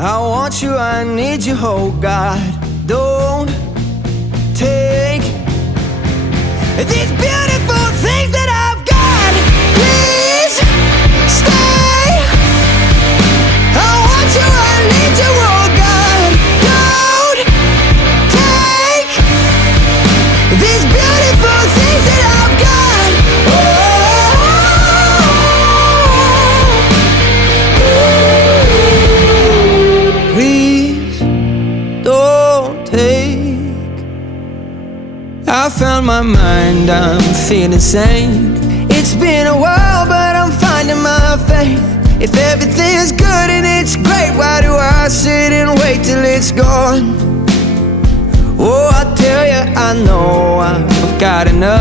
I want you, I need you, oh God. Don't take these beautiful things that I've got. Please stay. I want you, I need you, oh God. Don't take these beautiful things that I've got. Please don't take. I found my mind, I'm feeling sane. It's been a while, but I'm finding my faith. If everything's good and it's great, why do I sit and wait till it's gone? Oh, I tell you, I know I've got enough.